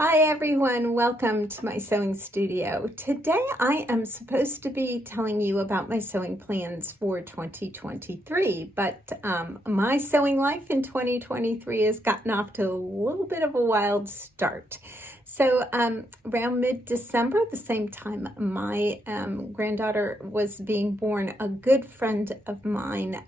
Hi everyone, welcome to my sewing studio. Today I am supposed to be telling you about my sewing plans for 2023, but my sewing life in 2023 has gotten off to a little bit of a wild start. So around mid-December, the same time my granddaughter was being born, a good friend of mine,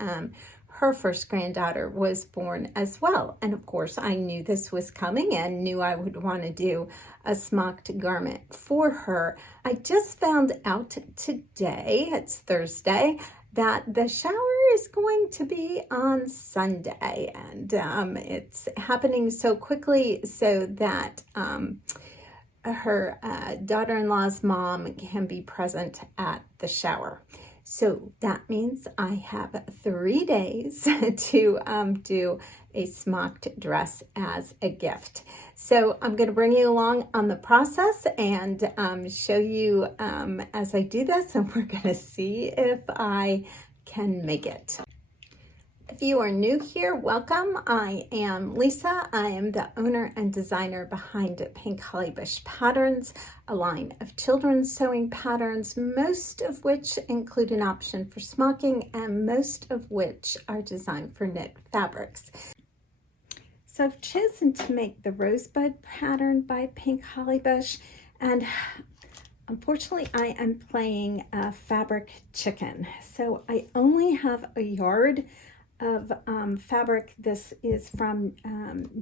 her first granddaughter was born as well. And of course, I knew this was coming and knew I would want to do a smocked garment for her. I just found out today, it's Thursday, that the shower is going to be on Sunday. And it's happening so quickly so that her daughter-in-law's mom can be present at the shower. So that means I have 3 days to do a smocked dress as a gift. So I'm going to bring you along on the process and show you as I do this, and we're going to see if I can make it. If you are new here, welcome. I am Lisa. I am the owner and designer behind Pink Hollybush Patterns, a line of children's sewing patterns, most of which include an option for smocking and most of which are designed for knit fabrics. So I've chosen to make the Rosebud Pattern by Pink Hollybush, and unfortunately I am playing fabric chicken. So I only have a yard of fabric. This is from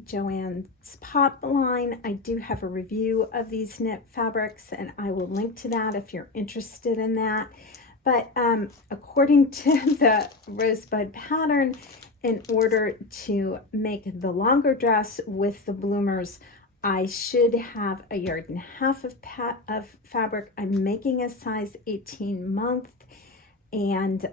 Joann's Pop line. I do have a review of these knit fabrics and I will link to that if you're interested in that. But according to the Rosebud Pattern, in order to make the longer dress with the bloomers, I should have a yard and a half of fabric. I'm making a size 18 month. And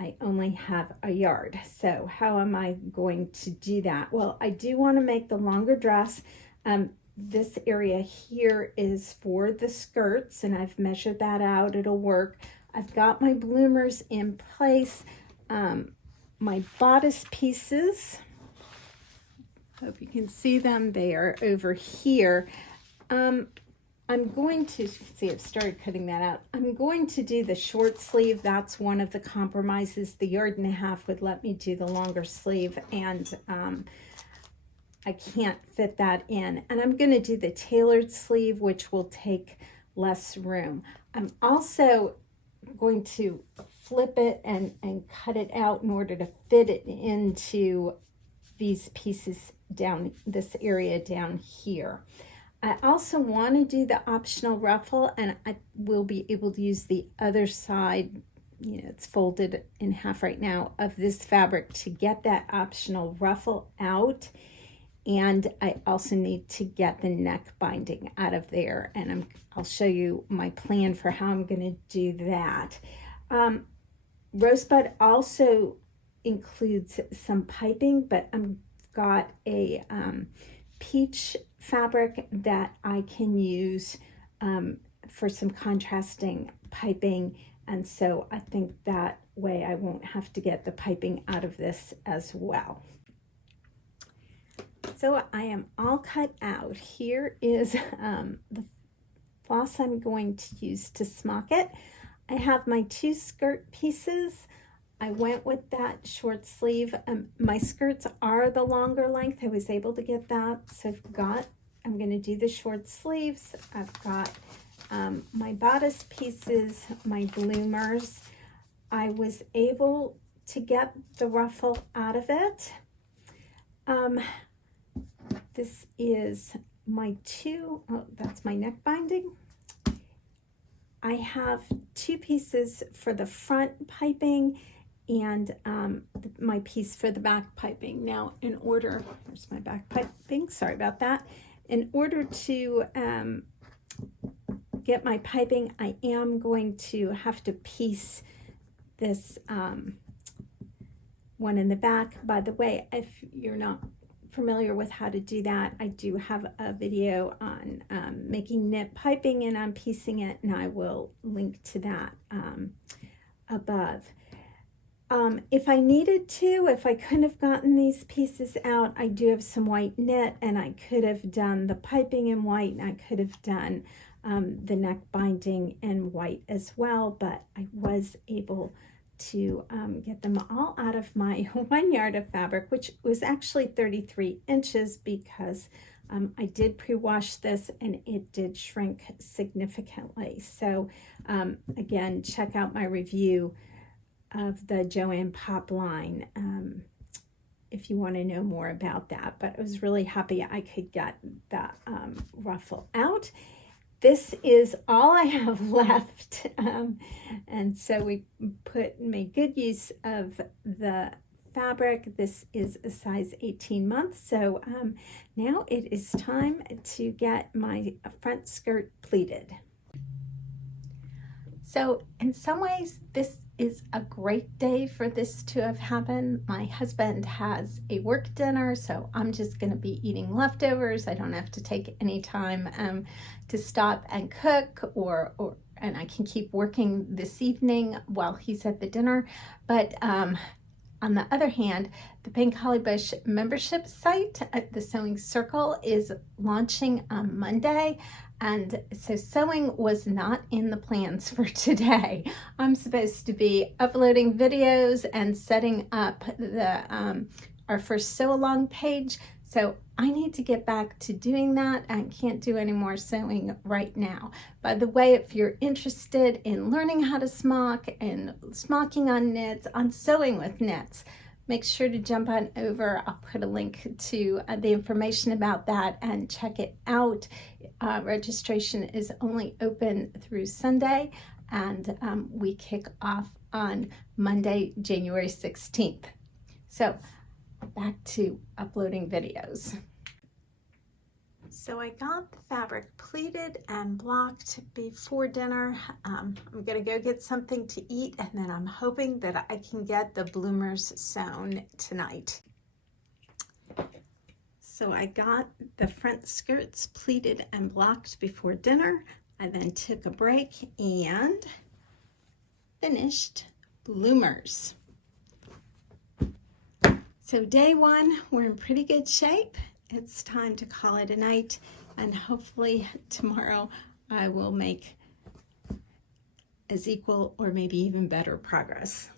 I only have a yard. So how am I going to do that? Well, I do want to make the longer dress. This area here is for the skirts, and I've measured that out. It'll work. I've got my bloomers in place. My bodice pieces, hope you can see them. They are over here. I'm going to, see, I've started cutting that out. I'm going to do the short sleeve. That's one of the compromises. The yard and a half would let me do the longer sleeve, and I can't fit that in. And I'm going to do the tailored sleeve, which will take less room. I'm also going to flip it and cut it out in order to fit it into these pieces down, this area down here. I also want to do the optional ruffle, and I will be able to use the other side, you know, it's folded in half right now, of this fabric to get that optional ruffle out. And I also need to get the neck binding out of there, and I'll show you my plan for how I'm going to do that. Rosebud also includes some piping, but I've got a peach fabric that I can use for some contrasting piping, and so I think that way I won't have to get the piping out of this as well. So I am all cut out. Here is the floss I'm going to use to smock it. I have my 2 skirt pieces. I went with that short sleeve. My skirts are the longer length. I was able to get that. So I'm going to do the short sleeves. I've got my bodice pieces, my bloomers. I was able to get the ruffle out of it. This is my that's my neck binding. I have 2 pieces for the front piping and my piece for the back piping. Now, here's my back piping, sorry about that. In order to get my piping, I am going to have to piece this one in the back. By the way, if you're not familiar with how to do that, I do have a video on making knit piping and I'm piecing it, and I will link to that above. If I needed to, if I couldn't have gotten these pieces out, I do have some white knit, and I could have done the piping in white, and I could have done the neck binding in white as well, but I was able to get them all out of my 1 yard of fabric, which was actually 33 inches because I did pre-wash this and it did shrink significantly. So again, check out my review of the Joanne Pop line if you want to know more about that. But I was really happy I could get that ruffle out. This is all I have left, and so we made good use of the fabric. This is a size 18 months, so now it is time to get my front skirt pleated. So in some ways, this is a great day for this to have happened. My husband has a work dinner, so I'm just going to be eating leftovers. I don't have to take any time to stop and cook, and I can keep working this evening while he's at the dinner. But on the other hand, the Pink Holly Bush membership site at the Sewing Circle is launching on Monday. And so sewing was not in the plans for today. I'm supposed to be uploading videos and setting up our first sew along page. So I need to get back to doing that. I can't do any more sewing right now. By the way, if you're interested in learning how to smock and smocking on knits, on sewing with knits, make sure to jump on over. I'll put a link to the information about that and check it out. Registration is only open through Sunday, and we kick off on Monday, January 16th. So back to uploading videos. So I got the fabric pleated and blocked before dinner. I'm gonna go get something to eat, and then I'm hoping that I can get the bloomers sewn tonight. So I got the front skirts pleated and blocked before dinner. I then took a break and finished bloomers. So day one, we're in pretty good shape. It's time to call it a night, and hopefully tomorrow I will make as equal or maybe even better progress.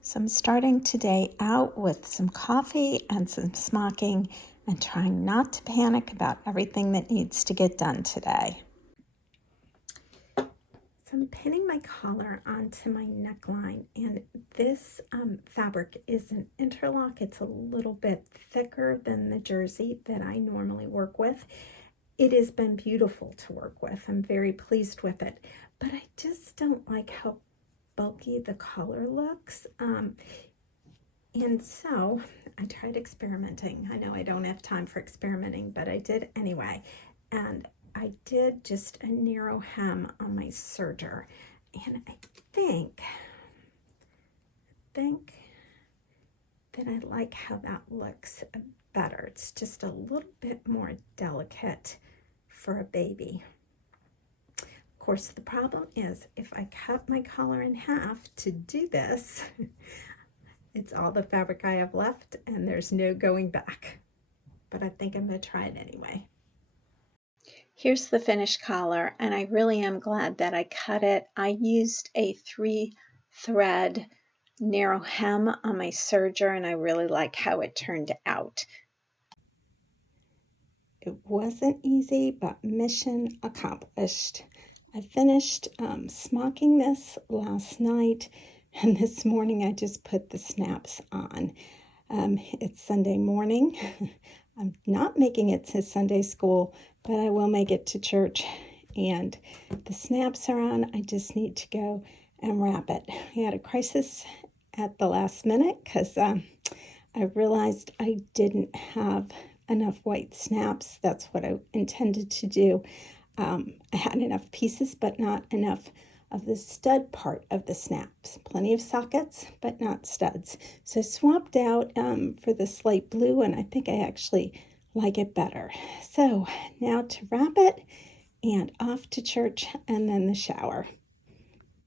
So I'm starting today out with some coffee and some smocking and trying not to panic about everything that needs to get done today. So I'm pinning my collar onto my neckline, and this fabric is an interlock. It's a little bit thicker than the jersey that I normally work with. It has been beautiful to work with. I'm very pleased with it, but I just don't like how bulky the collar looks. And so I tried experimenting. I know I don't have time for experimenting, but I did anyway. And I did just a narrow hem on my serger, and I think that I like how that looks better. It's just a little bit more delicate for a baby. Of course, the problem is if I cut my collar in half to do this, it's all the fabric I have left and there's no going back. But I think I'm going to try it anyway. Here's the finished collar, and I really am glad that I cut it. I used a 3-thread narrow hem on my serger, and I really like how it turned out. It wasn't easy, but mission accomplished. I finished smocking this last night, and this morning I just put the snaps on. It's Sunday morning. I'm not making it to Sunday school, but I will make it to church, and the snaps are on. I just need to go and wrap it. I had a crisis at the last minute because I realized I didn't have enough white snaps. That's what I intended to do. I had enough pieces, but not enough of the stud part of the snaps. Plenty of sockets, but not studs. So I swapped out for this light blue, and I think I actually like it better. So now to wrap it and off to church and then the shower.